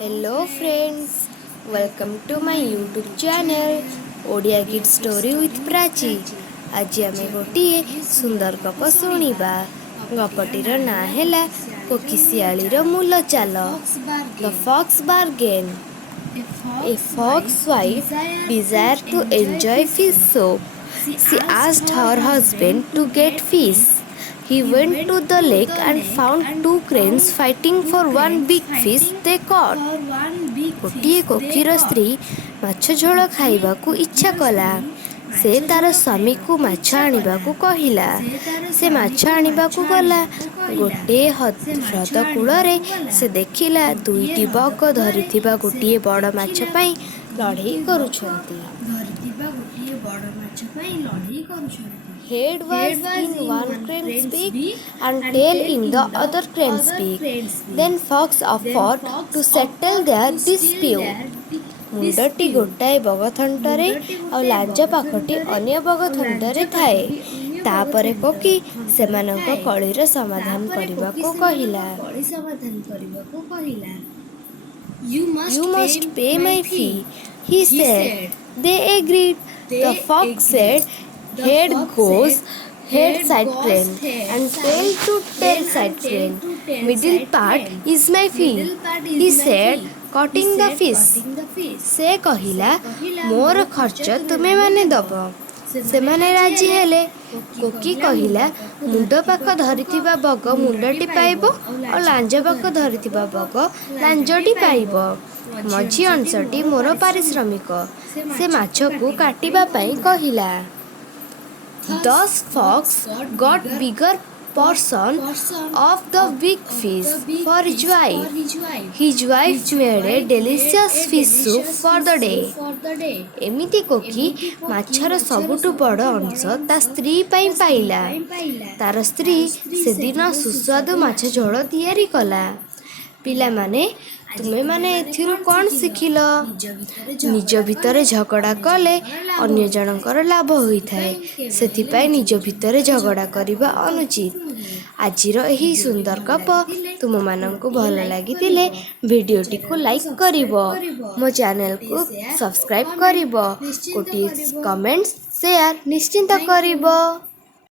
Hello friends, welcome to my YouTube channel Odia kid story with Prachi. आज आम गोटे सुंदर गप शुणा। गपटीर ना है कोकिशियालीर मूल चाल। The fox bargain. A fox wife desired to enjoy fish soup. She asked her husband to get fish. He went to the lake and found two cranes fighting for one big fish they caught. ଗୋଟିଏ କୋକିର ସ୍ତ୍ରୀ ମାଛ ଝୋଳ ଖାଇବାକୁ ଇଚ୍ଛା କଲା। ସେ ତାର ସ୍ୱାମୀକୁ ମାଛ ଆଣିବାକୁ କହିଲା। ସେ ମାଛ ଆଣିବାକୁ ଗଲା। ଗୋଟିଏ ହ୍ରଦ କୂଳରେ ସେ ଦେଖିଲା ଦୁଇଟି ବଗ ଧରିଥିବା ଗୋଟିଏ ବଡ଼ ମାଛ ପାଇଁ ଲଢ଼େଇ କରୁଛନ୍ତି। Head was in one crane's beak and tail in the other crane's beak. Then fox offered to settle their dispute. ମୁଣ୍ଡଟି ଗୋଟାଏ ବଗଥଣ୍ଟରେ ଆଉ ଲାଞ୍ଜ ପାଖଟି ଅନ୍ୟ ବଗଥଣ୍ଟରେ ଥାଏ। ତାପରେ କୋକି ସେମାନଙ୍କ କଳିର ସମାଧାନ କରିବାକୁ କହିଲା। You must pay my fee, he said. They agreed. The fox said, head goes head side crane and tail to tail side crane. Middle part is my fee, he said, cutting the fish. ସେ କହିଲା, ମୋର ଖର୍ଚ୍ଚ ତୁମେ ମାନେ ଦବ। ସେମାନେ ରାଜି ହେଲେ। କୋକି କହିଲା, ମୁଣ୍ଡ ପାଖ ଧରିଥିବା ବଗ ମୁଣ୍ଡଟି ପାଇବ ଆଉ ଲାଞ୍ଜ ପାଖ ଧରିଥିବା ବଗ ଲାଞ୍ଜଟି ପାଇବ। ମଝି ଅଂଶଟି ମୋର ପାରିଶ୍ରମିକ। ସେ ମାଛକୁ କାଟିବା ପାଇଁ କହିଲା। Thus fox got bigger portion of the big fish for his wife. His wife made a delicious fish soup for the day. ଏମିତି କୋକି ମାଛର ସବୁଠୁ ବଡ଼ ଅଂଶ ତା ସ୍ତ୍ରୀ ପାଇଁ ପାଇଲା। ତାର ସ୍ତ୍ରୀ ସେଦିନ ସୁସ୍ୱାଦୁ ମାଛ ଝୋଳ ତିଆରି କଲା। ପିଲାମାନେ, ତୁମେମାନେ ଏଥିରୁ କ'ଣ ଶିଖିଲ? ନିଜ ଭିତରେ ଝଗଡ଼ା କଲେ ଅନ୍ୟ ଜଣଙ୍କର ଲାଭ ହୋଇଥାଏ। ସେଥିପାଇଁ ନିଜ ଭିତରେ ଝଗଡ଼ା କରିବା ଅନୁଚିତ। ଆଜିର ଏହି ସୁନ୍ଦର ଗପ ତୁମମାନଙ୍କୁ ଭଲ ଲାଗିଥିଲେ ଭିଡ଼ିଓଟିକୁ ଲାଇକ୍ କରିବ, ମୋ ଚ୍ୟାନେଲକୁ ସବସ୍କ୍ରାଇବ୍ କରିବ, ଗୋଟିଏ କମେଣ୍ଟସ୍ ସେୟାର ନିଶ୍ଚିନ୍ତ କରିବ।